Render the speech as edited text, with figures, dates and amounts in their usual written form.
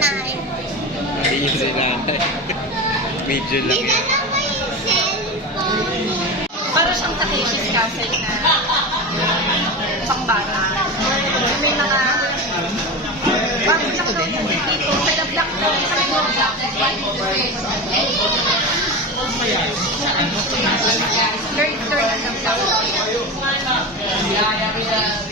Nanay. Hindi si nanay. Video lang yan. Para siyang Takeshi's Castle na pangbata. May mga bago lang daw yung dito. Sa black daw, sa mga black. Third na black.